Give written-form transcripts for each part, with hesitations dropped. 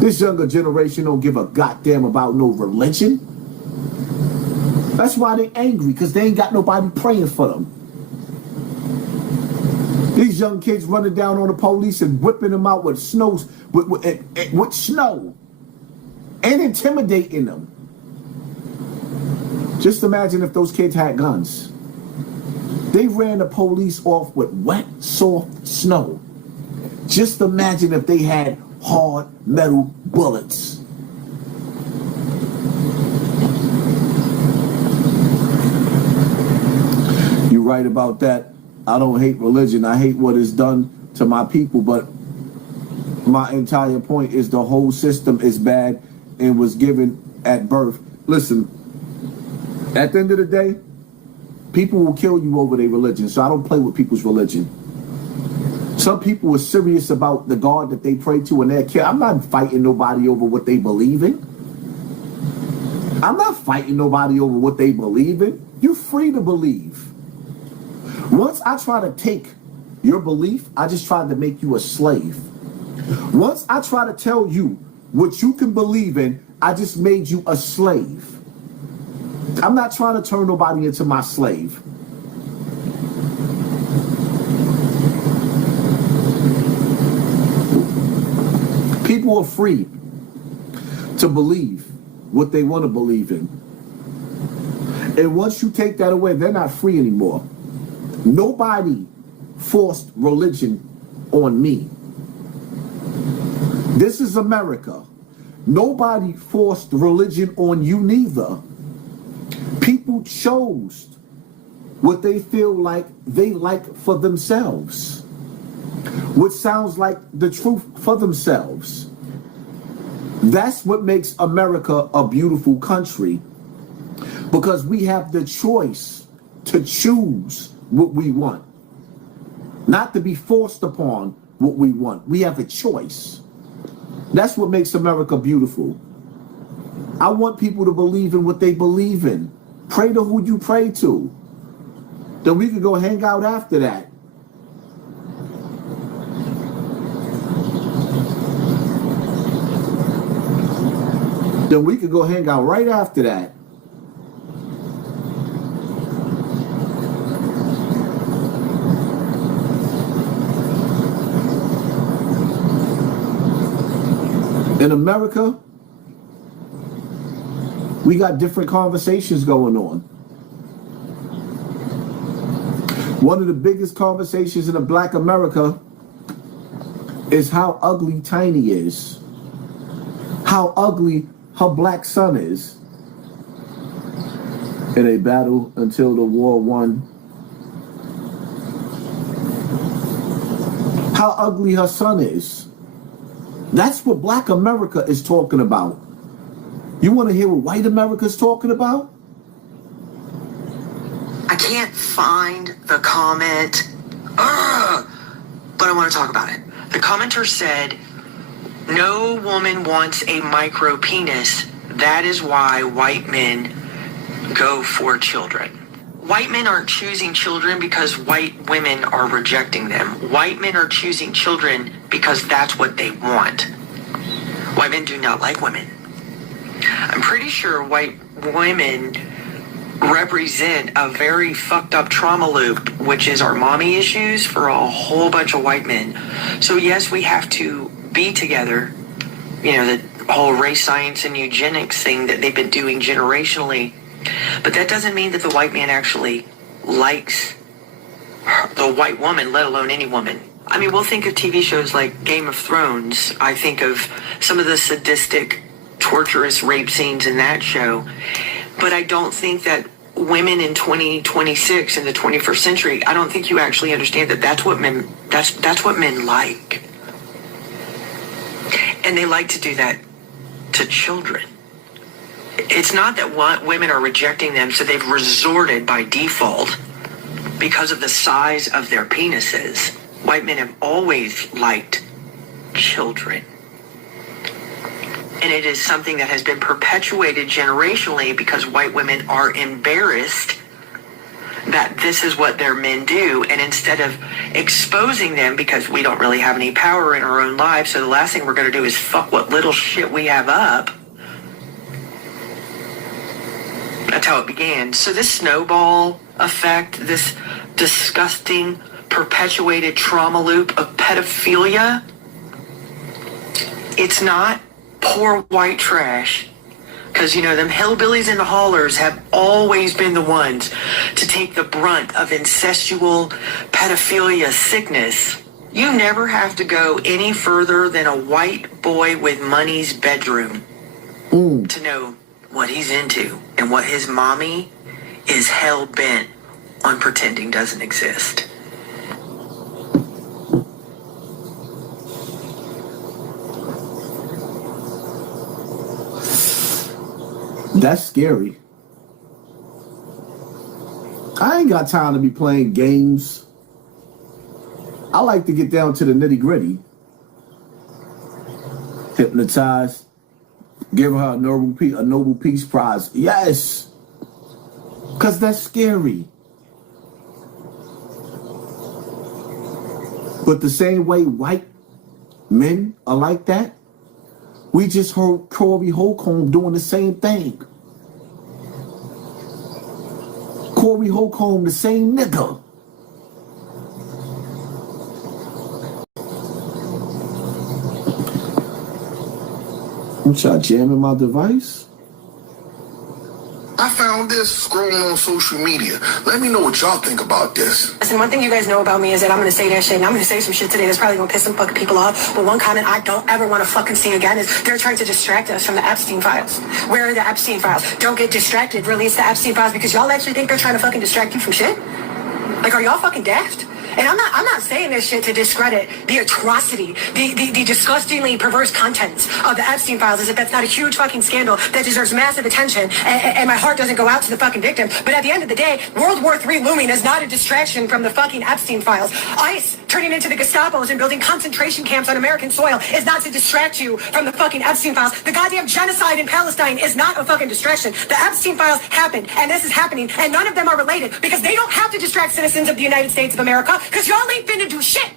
This younger generation don't give a goddamn about no religion. That's why they angry, because they ain't got nobody praying for them. These young kids running down on the police and whipping them out with snow and intimidating them. Just imagine if those kids had guns. They ran the police off with wet, soft snow. Just imagine if they had hard metal bullets. You're right about that. I don't hate religion. I hate what it's done to my people, but my entire point is the whole system is bad and was given at birth. Listen, at the end of the day, people will kill you over their religion, so I don't play with people's religion. Some people are serious about the God that they pray to and they're killed. I'm not fighting nobody over what they believe in. I'm not fighting nobody over what they believe in. You're free to believe. Once I try to take your belief, I just tried to make you a slave. Once I try to tell you what you can believe in, I just made you a slave. I'm not trying to turn nobody into my slave. People are free to believe what they want to believe in. And once you take that away, they're not free anymore. Nobody forced religion on me. This is America. Nobody forced religion on you neither. People chose what they feel like they like for themselves, which sounds like the truth for themselves. That's what makes America a beautiful country, because we have the choice to choose what we want, not to be forced upon what we want. We have a choice. That's what makes America beautiful. I want people to believe in what they believe in. Pray to who you pray to. Then we can go hang out after that. Then we could go hang out right after that. In America, we got different conversations going on. One of the biggest conversations in a black America is how ugly Tiny is. How ugly her black son is. In a battle until the war won. How ugly her son is. That's what black America is talking about. You want to hear what white America is talking about? I can't find the comment, but I want to talk about it. The commenter said, "No woman wants a micro penis. That is why white men go for children." White men aren't choosing children because white women are rejecting them. White men are choosing children because that's what they want. White men do not like women. I'm pretty sure white women represent a very fucked up trauma loop, which is our mommy issues for a whole bunch of white men. So yes, we have to be together. You know, the whole race science and eugenics thing that they've been doing generationally. But that doesn't mean that the white man actually likes the white woman, let alone any woman. I mean, we'll think of TV shows like Game of Thrones. I think of some of the sadistic, torturous rape scenes in that show. But I don't think that women in 2026 in the 21st century, I don't think you actually understand that that's what men like. And they like to do that to children. It's not that women are rejecting them, so they've resorted by default because of the size of their penises. White men have always liked children. And it is something that has been perpetuated generationally because white women are embarrassed that this is what their men do. And instead of exposing them, because we don't really have any power in our own lives, so the last thing we're going to do is fuck what little shit we have up. That's how it began. So this snowball effect, this disgusting, perpetuated trauma loop of pedophilia, it's not poor white trash. Because, you know, them hillbillies and the haulers have always been the ones to take the brunt of incestual pedophilia sickness. You never have to go any further than a white boy with money's bedroom to know what he's into and what his mommy is hell-bent on pretending doesn't exist. That's scary. I ain't got time to be playing games. I like to get down to the nitty-gritty. Hypnotize. Give her a Nobel Peace Prize. Yes. Because that's scary. But the same way white men are like that, we just heard Corey Holcomb doing the same thing. Corey Holcomb, the same nigga. What y'all jamming my device? I found this scrolling on social media. Let me know what y'all think about this. Listen, one thing you guys know about me is that I'm going to say that shit, and I'm going to say some shit today that's probably going to piss some fucking people off. But one comment I don't ever want to fucking see again is they're trying to distract us from the Epstein files. Where are the Epstein files? Don't get distracted. Release the Epstein files because y'all actually think they're trying to fucking distract you from shit? Like, are y'all fucking daft? And I'm not saying this shit to discredit the atrocity, the disgustingly perverse contents of the Epstein files, as if that's not a huge fucking scandal that deserves massive attention, and my heart doesn't go out to the fucking victim. But at the end of the day, World War III looming is not a distraction from the fucking Epstein files. ICE turning into the Gestapos and building concentration camps on American soil is not to distract you from the fucking Epstein files. The goddamn genocide in Palestine is not a fucking distraction. The Epstein files happened, and this is happening, and none of them are related because they don't have to distract citizens of the United States of America. Because y'all ain't finna do shit.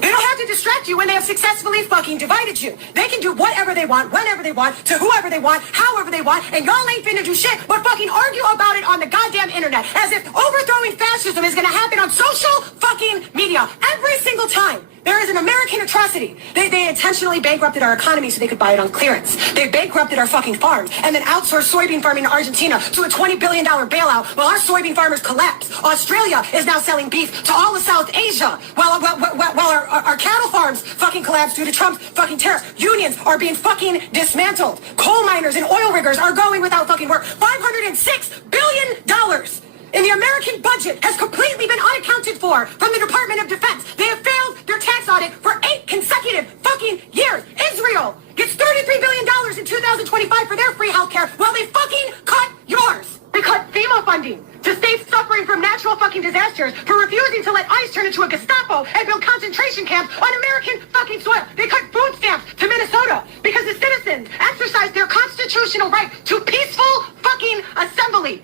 They don't have to distract you when they have successfully fucking divided you. They can do whatever they want, whenever they want, to whoever they want, however they want, and y'all ain't finna do shit but fucking argue about it on the goddamn internet as if overthrowing fascism is gonna happen on social fucking media every single time. There is an American atrocity. They intentionally bankrupted our economy so they could buy it on clearance. They bankrupted our fucking farms and then outsourced soybean farming to Argentina to a $20 billion bailout while our soybean farmers collapse. Australia is now selling beef to all of South Asia while our cattle farms fucking collapse due to Trump's fucking tariffs. Unions are being fucking dismantled. Coal miners and oil riggers are going without fucking work. $506 billion in the American budget has completely been unaccounted for from the Department of Defense. They have failed their tax audit for 8 consecutive fucking years. Israel gets $33 billion in 2025 for their free healthcare while they fucking cut yours. They cut FEMA funding to states suffering from natural fucking disasters for refusing to let ICE turn into a Gestapo and build concentration camps on American fucking soil. They cut food stamps to Minnesota because the citizens exercised their constitutional right to peaceful fucking assembly.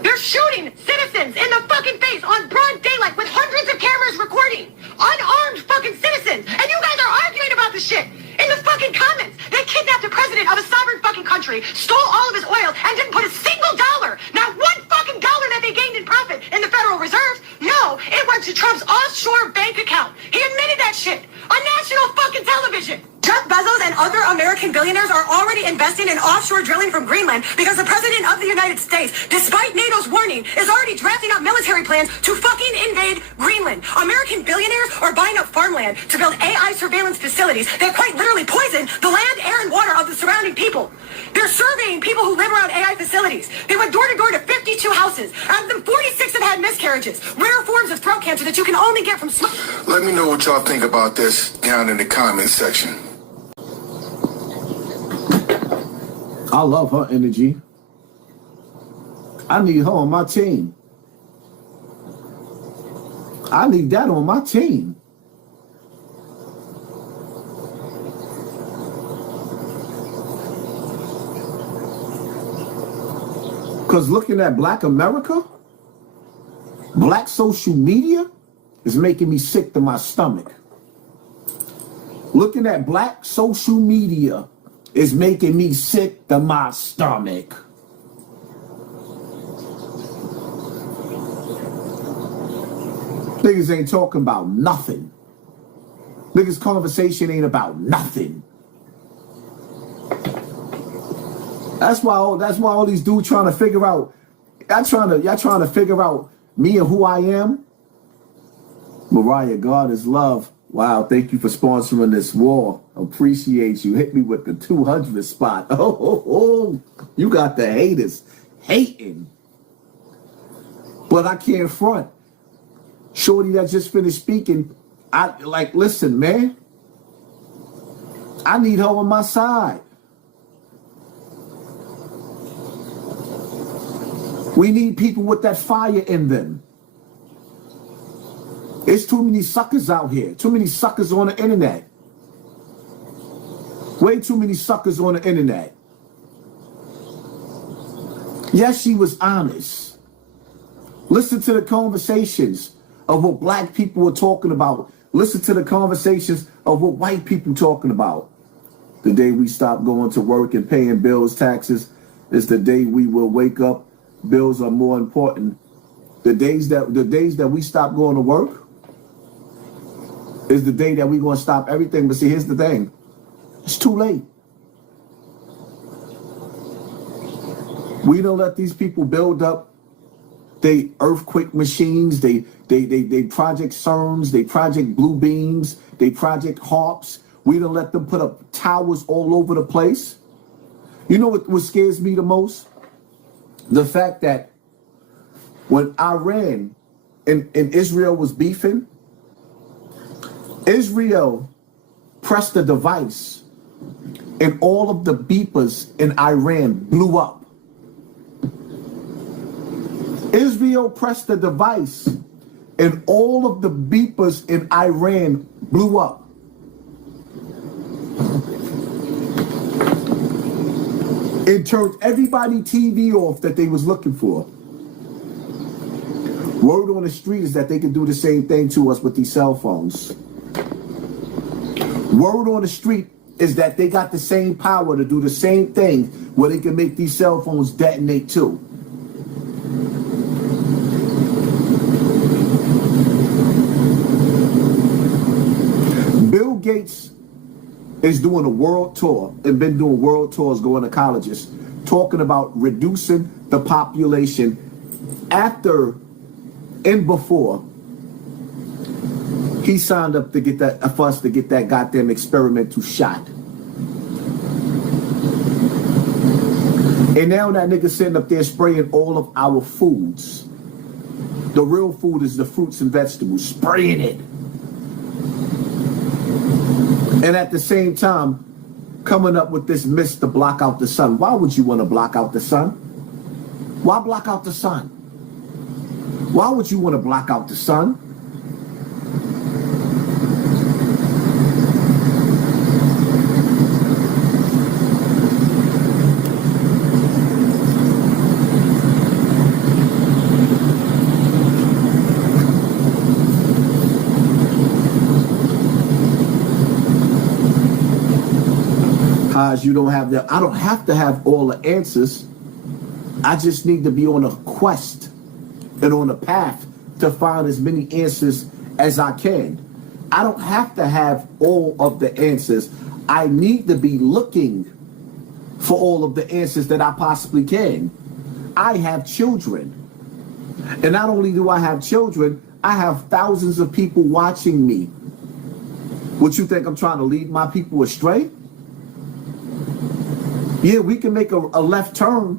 They're shooting citizens in the fucking face on broad daylight with hundreds of cameras recording unarmed fucking citizens. And you guys are arguing about this shit in the fucking comments. They kidnapped the president of a sovereign fucking country, stole all of his oil, and didn't put a single dollar, not one fucking dollar that they gained in profit in the Federal Reserve. No, it went to Trump's offshore bank account. He admitted that shit on national fucking television. Jeff Bezos and other American billionaires are already investing in offshore drilling from Greenland because the President of the United States, despite NATO's warning, is already drafting up military plans to fucking invade Greenland. American billionaires are buying up farmland to build AI surveillance facilities that quite literally poison the land, air, and water of the surrounding people. They're surveying people who live around AI facilities. They went door to door to 52 houses. Out of them, 46 have had miscarriages, rare forms of throat cancer that you can only get from smoke. Let me know what y'all think about this down in the comment section. I love her energy. I need her on my team. I need that on my team. Because looking at Black America, Black social media is making me sick to my stomach. Looking at Black social media is making me sick to my stomach. Niggas ain't talking about nothing. Niggas' conversation ain't about nothing. That's why all these dudes trying to figure out. Y'all trying to figure out me and who I am. Mariah, God is love. Wow, thank you for sponsoring this war. Appreciate you. Hit me with the 200 spot. Oh, you got the haters hating. But I can't front. Shorty that just finished speaking, listen, man. I need her on my side. We need people with that fire in them. There's too many suckers out here. Too many suckers on the internet. Way too many suckers on the internet. Yes, she was honest. Listen to the conversations of what Black people were talking about. Listen to the conversations of what white people talking about. The day we stop going to work and paying bills, taxes, is the day we will wake up. Bills are more important. The days that we stop going to work is the day that we're going to stop everything. But see, here's the thing. It's too late. We don't let these people build up they earthquake machines, they project CERNs, they project blue beams, they project HARPs. We don't let them put up towers all over the place. You know what scares me the most? The fact that when Iran and Israel was beefing, Israel pressed a device and all of the beepers in Iran blew up. Israel pressed the device and all of the beepers in Iran blew up. It turned everybody TV off that they was looking for. Word on the street is that they can do the same thing to us with these cell phones. Word on the street is that they got the same power to do the same thing where they can make these cell phones detonate too. Bill Gates is doing a world tour and been doing world tours going to colleges talking about reducing the population after and before he signed up to get that for us to get that goddamn experimental shot. And now that nigga sitting up there spraying all of our foods. The real food is the fruits and vegetables, spraying it. And at the same time, coming up with this mist to block out the sun. Why would you want to block out the sun? Why block out the sun? Why would you want to block out the sun? You don't have the. I don't have to have all the answers. I just need to be on a quest and on a path to find as many answers as I can. I don't have to have all of the answers. I need to be looking for all of the answers that I possibly can. I have children. And not only do I have children, I have thousands of people watching me. What you think I'm trying to lead my people astray? Yeah, we can make a left turn,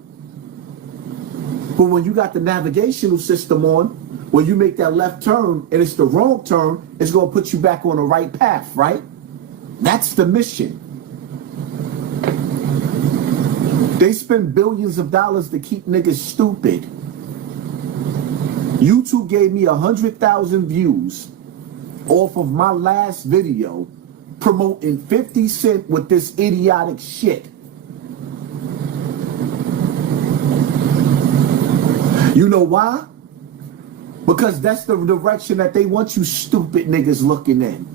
but when you got the navigational system on, when you make that left turn and it's the wrong turn, it's going to put you back on the right path, right? That's the mission. They spend billions of dollars to keep niggas stupid. YouTube gave me 100,000 views off of my last video promoting 50 Cent with this idiotic shit. You know why? Because that's the direction that they want you stupid niggas looking in.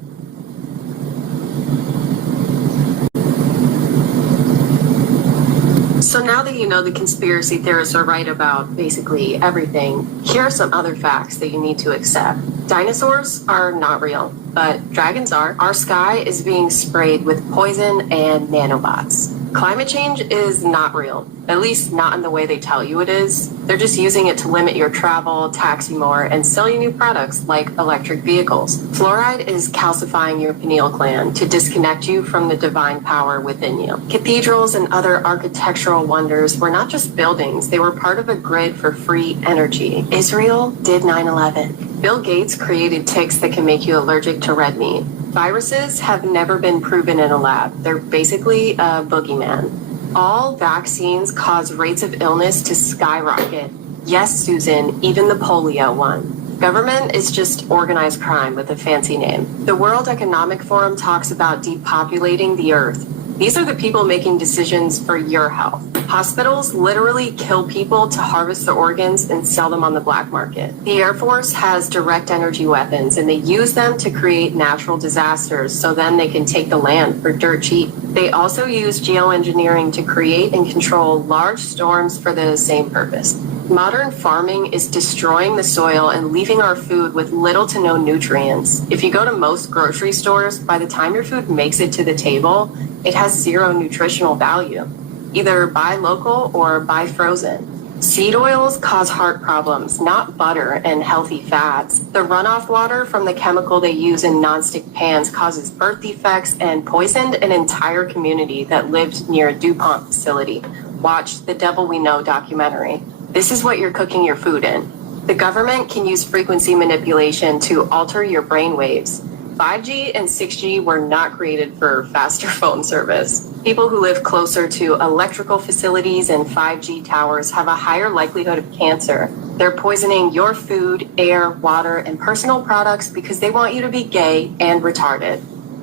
So now that you know the conspiracy theorists are right about basically everything, here are some other facts that you need to accept. Dinosaurs are not real, but dragons are. Our sky is being sprayed with poison and nanobots. Climate change is not real, at least not in the way they tell you it is. They're just using it to limit your travel, tax you more, and sell you new products like electric vehicles. Fluoride is calcifying your pineal gland to disconnect you from the divine power within you. Cathedrals and other architectural wonders were not just buildings, they were part of a grid for free energy. Israel did 9/11. Bill Gates created ticks that can make you allergic to red meat. Viruses have never been proven in a lab. They're basically a boogeyman. All vaccines cause rates of illness to skyrocket. Yes, Susan, even the polio one. Government is just organized crime with a fancy name. The World Economic Forum talks about depopulating the earth. These are the people making decisions for your health. Hospitals literally kill people to harvest the organs and sell them on the black market. The Air Force has direct energy weapons and they use them to create natural disasters so then they can take the land for dirt cheap. They also use geoengineering to create and control large storms for the same purpose. Modern farming is destroying the soil and leaving our food with little to no nutrients. If you go to most grocery stores, by the time your food makes it to the table, it has zero nutritional value. Either buy local or buy frozen. Seed oils cause heart problems, not butter and healthy fats. The runoff water from the chemical they use in nonstick pans causes birth defects and poisoned an entire community that lived near a DuPont facility. Watch the Devil We Know documentary. This is what you're cooking your food in. The government can use frequency manipulation to alter your brain waves. 5G and 6G were not created for faster phone service. People who live closer to electrical facilities and 5G towers have a higher likelihood of cancer. They're poisoning your food, air, water, and personal products because they want you to be gay and retarded.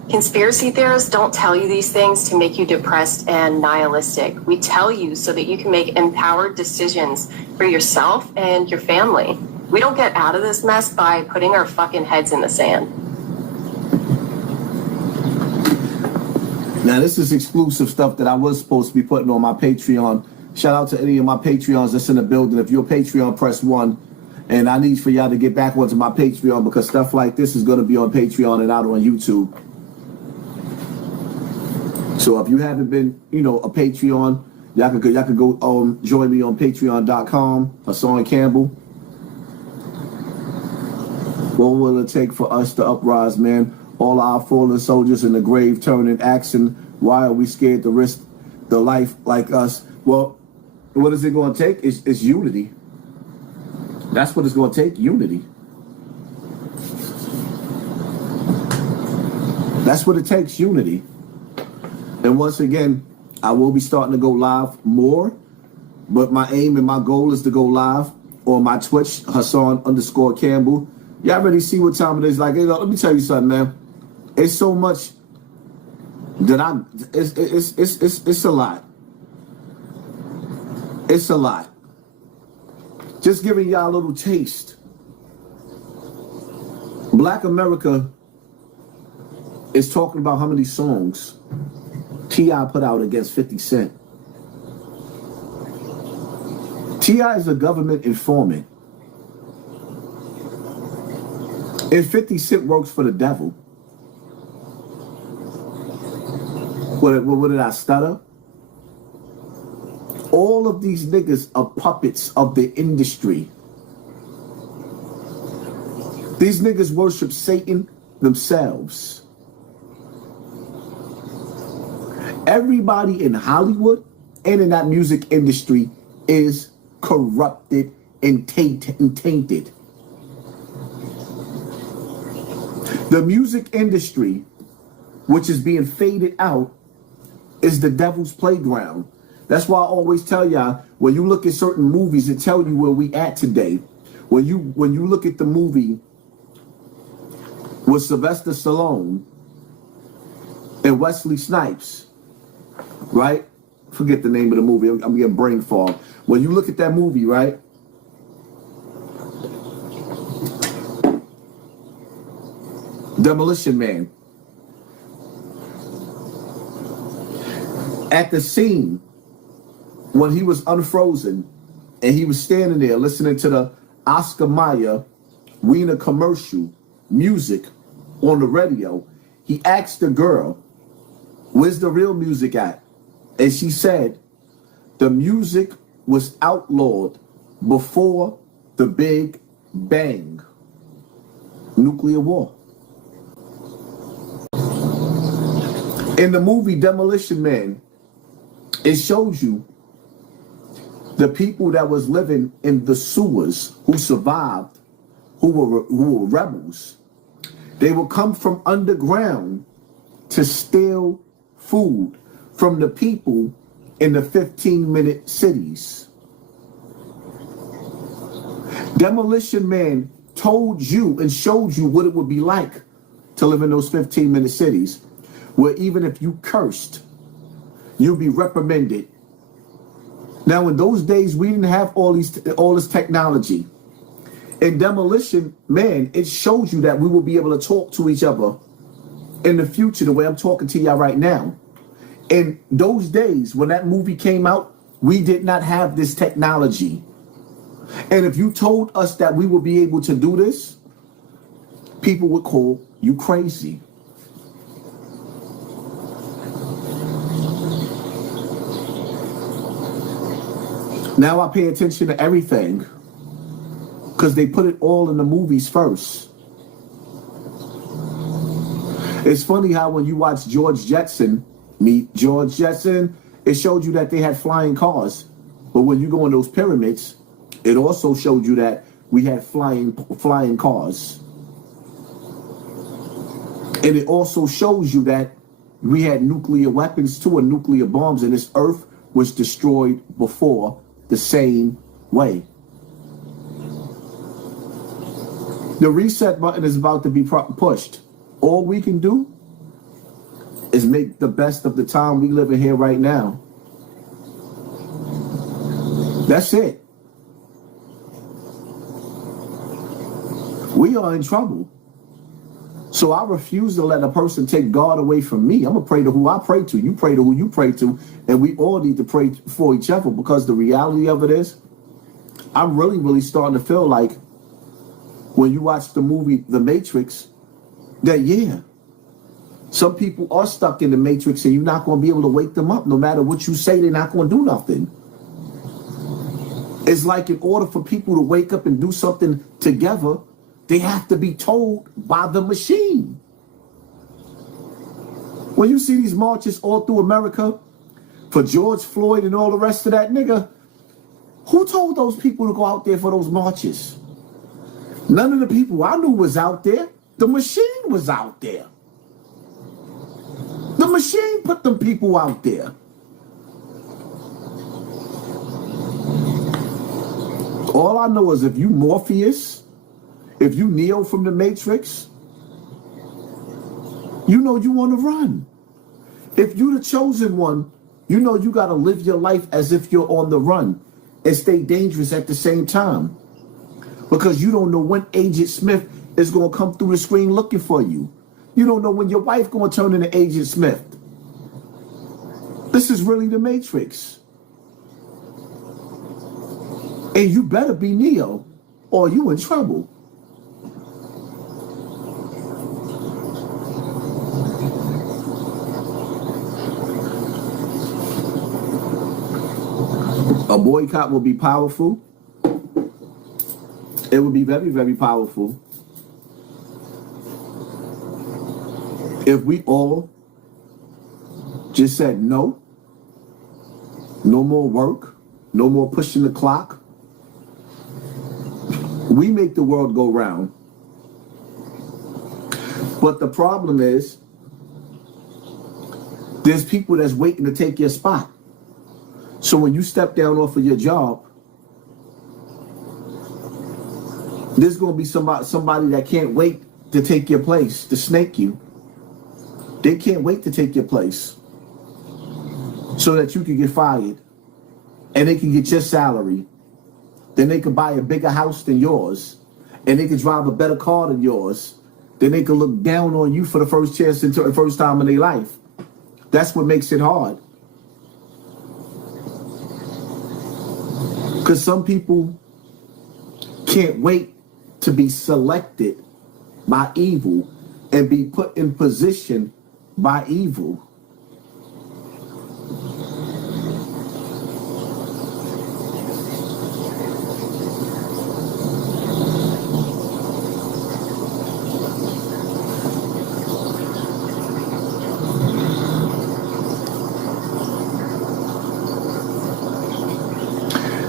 Conspiracy theorists don't tell you these things to make you depressed and nihilistic. We tell you so that you can make empowered decisions for yourself and your family. We don't get out of this mess by putting our fucking heads in the sand. Now, this is exclusive stuff that I was supposed to be putting on my Patreon. Shout out to any of my Patreons that's in the building. If you're a Patreon, press 1. And I need for y'all to get back onto my Patreon because stuff like this is going to be on Patreon and out on YouTube. So if you haven't been, a Patreon, y'all could go join me on patreon.com, Hassan Campbell. What will it take for us to uprise, man? All our fallen soldiers in the grave turning, asking, why are we scared to risk the life like us? Well, what is it going to take? It's unity. That's what it's going to take, unity. That's what it takes, unity. And once again, I will be starting to go live more, but my aim and my goal is to go live on my Twitch, Hassan_Campbell. Y'all already see what time it is. Like, let me tell you something, man. It's so much that it's a lot. It's a lot. Just giving y'all a little taste. Black America is talking about how many songs T.I. put out against 50 Cent. T.I. is a government informant. And 50 Cent works for the devil. What did I stutter? All of these niggas are puppets of the industry. These niggas worship Satan themselves. Everybody in Hollywood and in that music industry is corrupted and tainted. The music industry, which is being faded out, is the devil's playground. That's why I always tell y'all, when you look at certain movies, it tell you where we at today. When you look at the movie with Sylvester Stallone and Wesley Snipes, right? Forget the name of the movie. I'm getting brain fog. When you look at that movie, right? Demolition Man. At the scene, when he was unfrozen and he was standing there listening to the Oscar Mayer Wiener commercial music on the radio, he asked the girl, "Where's the real music at?" And she said, "The music was outlawed before the Big Bang." Nuclear war. In the movie Demolition Man, it shows you the people that was living in the sewers who survived, who were rebels. They would come from underground to steal food from the people in the 15-minute cities. Demolition Man told you and showed you what it would be like to live in those 15-minute cities, where even if you cursed, you'd be reprimanded. Now, in those days, we didn't have all this technology. In Demolition Man, it shows you that we will be able to talk to each other in the future the way I'm talking to y'all right now. In those days, when that movie came out, we did not have this technology. And if you told us that we would be able to do this, people would call you crazy. Now I pay attention to everything because they put it all in the movies first. It's funny how when you watch George Jetson, meet George Jetson, it showed you that they had flying cars. But when you go in those pyramids, it also showed you that we had flying cars. And it also shows you that we had nuclear weapons too, and nuclear bombs, and this earth was destroyed before the same way. The reset button is about to be pushed. All we can do is make the best of the time we live in here right now. That's it. We are in trouble. So I refuse to let a person take God away from me. I'm going to pray to who I pray to. You pray to who you pray to. And we all need to pray for each other, because the reality of it is, I'm really starting to feel like when you watch the movie The Matrix, that some people are stuck in the Matrix and you're not going to be able to wake them up. No matter what you say, they're not going to do nothing. It's like in order for people to wake up and do something together, they have to be told by the machine. When you see these marches all through America for George Floyd and all the rest of that, nigga, who told those people to go out there for those marches? None of the people I knew was out there. The machine was out there. The machine put them people out there. All I know is if you Morpheus, if you Neo from the Matrix, you know you want to run. If you the chosen one, you know you got to live your life as if you're on the run and stay dangerous at the same time. Because you don't know when Agent Smith is going to come through the screen looking for you. You don't know when your wife going to turn into Agent Smith. This is really the Matrix. And you better be Neo or you in trouble. A boycott will be powerful. It would be very powerful if we all just said no. No more work. No more pushing the clock. We make the world go round. But the problem is, there's people that's waiting to take your spot. So when you step down off of your job, there's going to be somebody that can't wait to take your place, to snake you. They can't wait to take your place so that you can get fired and they can get your salary. Then they can buy a bigger house than yours, and they can drive a better car than yours. then they can look down on you for the first chance until the first time in their life. That's what makes it hard. Because some people can't wait to be selected by evil and be put in position by evil.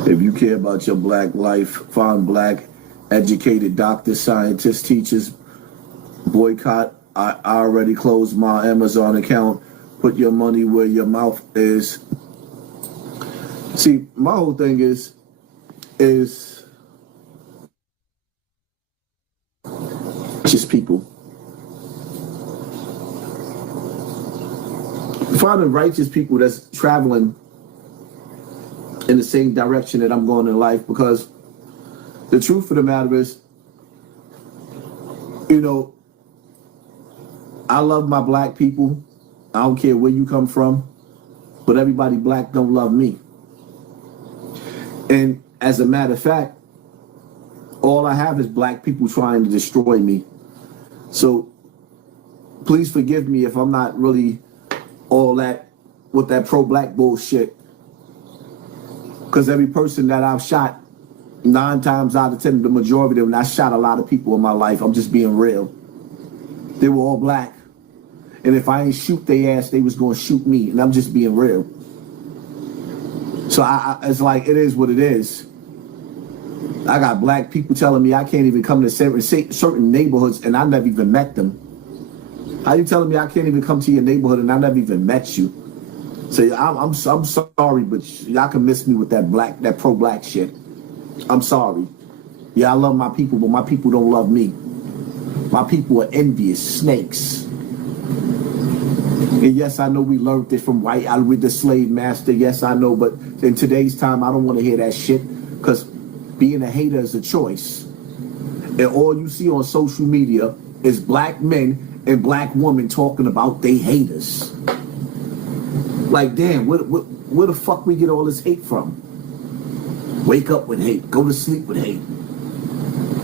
If you care about your black life, find black, educated doctors, scientists, teachers. Boycott. I already closed my Amazon account. Put your money where your mouth is. See, my whole thing is just people. Finding righteous people that's traveling in the same direction that I'm going in life, because the truth of the matter is, you know, I love my black people. I don't care where you come from, but everybody black don't love me. And as a matter of fact, all I have is black people trying to destroy me. So please forgive me if I'm not really all that with that pro-black bullshit. Because every person that I've shot, 9 times out of 10, the majority of them, I shot a lot of people in my life. I'm just being real. They were all black. And if I ain't shoot their ass, they was going to shoot me. And I'm just being real. So it's like, it is what it is. I got black people telling me I can't even come to certain neighborhoods and I never even met them. How you telling me I can't even come to your neighborhood and I never even met you? So I'm sorry, but y'all can miss me with that pro-black shit. I'm sorry. Yeah, I love my people, but my people don't love me. My people are envious snakes. And yes, I know we learned it from with the slave master. Yes, I know, but in today's time, I don't want to hear that shit, because being a hater is a choice. And all you see on social media is black men and black women talking about they haters. Like, damn, where the fuck we get all this hate from? Wake up with hate, go to sleep with hate.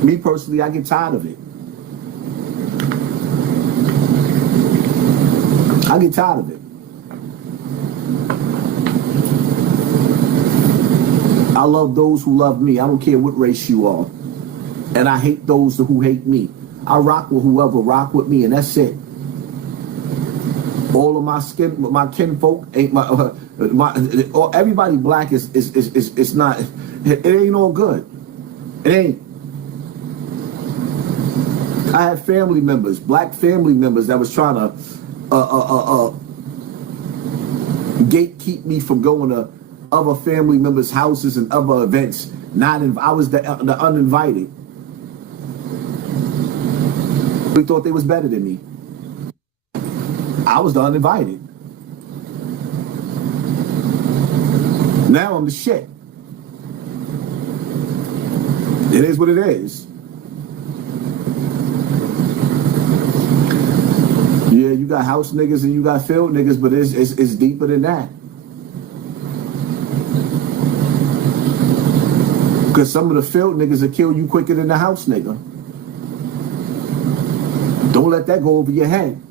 Me personally, I get tired of it. I get tired of it. I love those who love me. I don't care what race you are. And I hate those who hate me. I rock with whoever rock with me, and that's it. All of my kinfolk ain't everybody black is not. It ain't all good. It ain't. I have family members, black family members, that was trying to gatekeep me from going to other family members' houses and other events. I was the uninvited. We thought they was better than me. I was the uninvited. Now I'm the shit. It is what it is. Yeah, you got house niggas and you got field niggas, but it's deeper than that. Because some of the field niggas will kill you quicker than the house nigga. Don't let that go over your head.